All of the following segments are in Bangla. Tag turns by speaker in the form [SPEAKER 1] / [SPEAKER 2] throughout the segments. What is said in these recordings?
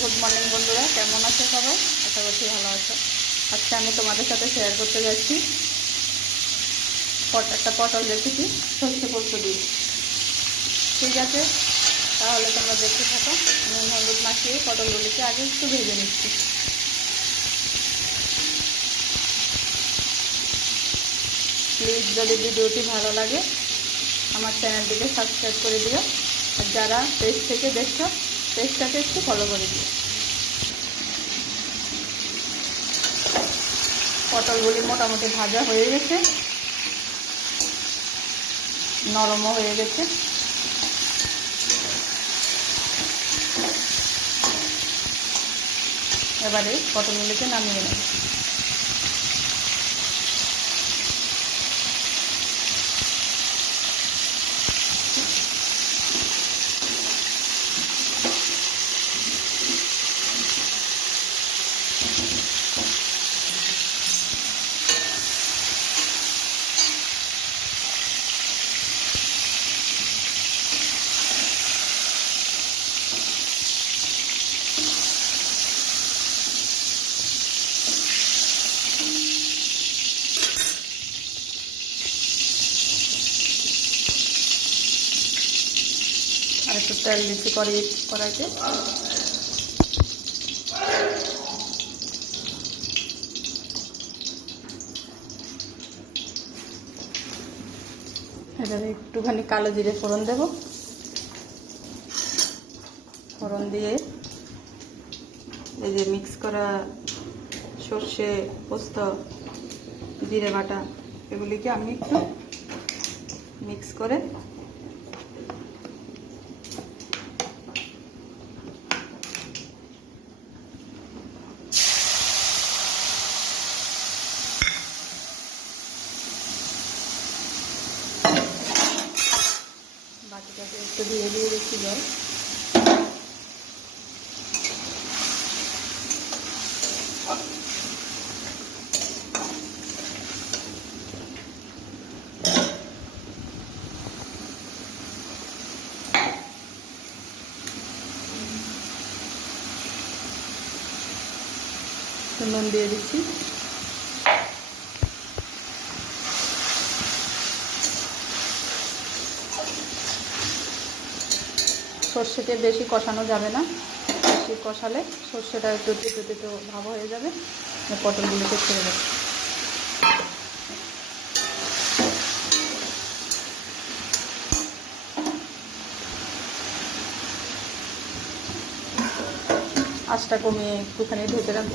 [SPEAKER 1] গুড মর্নিং বন্ধুরা। কেমন আছে সবাই? আশা করছি ভালো আছো। আজকে আমি তোমাদের সাথে শেয়ার করতে যাচ্ছি। একটা পটল রেসিপি সর্ষে পোস্ত দিয়ে। ঠিক আছে? তাহলে তোমরা দেখতে থাকো। নুন হলুদ মাখিয়ে পটলগুলিকে আগে একটু ভেজে নিচ্ছি। প্লিজ যদি ভিডিওটি ভালো লাগে, আমার চ্যানেলটিকে সাবস্ক্রাইব করে দিও। আর যারা পেজ থেকে দেখছ পেজটাকে একটু ফলো করে দিই পটলগুলি মোটামুটি ভাজা হয়ে গেছে। নরমও হয়ে গেছে। এবারে পটলগুলিকে নামিয়ে নেব। আর একটু তেল দিচ্ছি কড়াই এবারে একটুখানি কালো জিরে ফোড়ন দেব। ফোড়ন দিয়ে এই যে মিক্স করা সর্ষে, পোস্ত, জিরে বাটা, এগুলিকে আমি একটু মিক্স করে একটু দিয়ে দিয়ে দিচ্ছি জল নুন দিয়ে দিচ্ছি। সর্ষেকে বেশি কষানো যাবে না। বেশি কষালে সর্ষেটা একটু তেতো তেতো ভাব হয়ে যাবে। পটলগুলোকে ছেড়ে দেবে। আঁচটা কমিয়ে একটুখানি ঢেকে রাখব।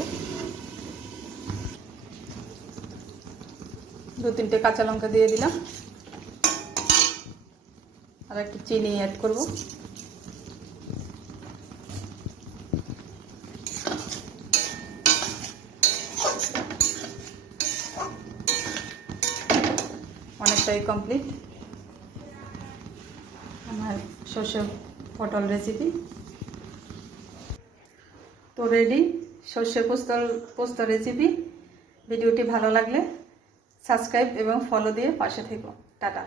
[SPEAKER 1] দু তিনটে কাঁচা লঙ্কা দিয়ে দিলাম। আর একটু চিনি অ্যাড করব। অনেকটাই কমপ্লিট আমার সর্ষে পটল রেসিপি তো রেডি সর্ষে পোস্তল, পোস্ত রেসিপি ভিডিওটি ভালো লাগলে সাবস্ক্রাইব এবং ফলো দিয়ে পাশে থেকো। টাটা।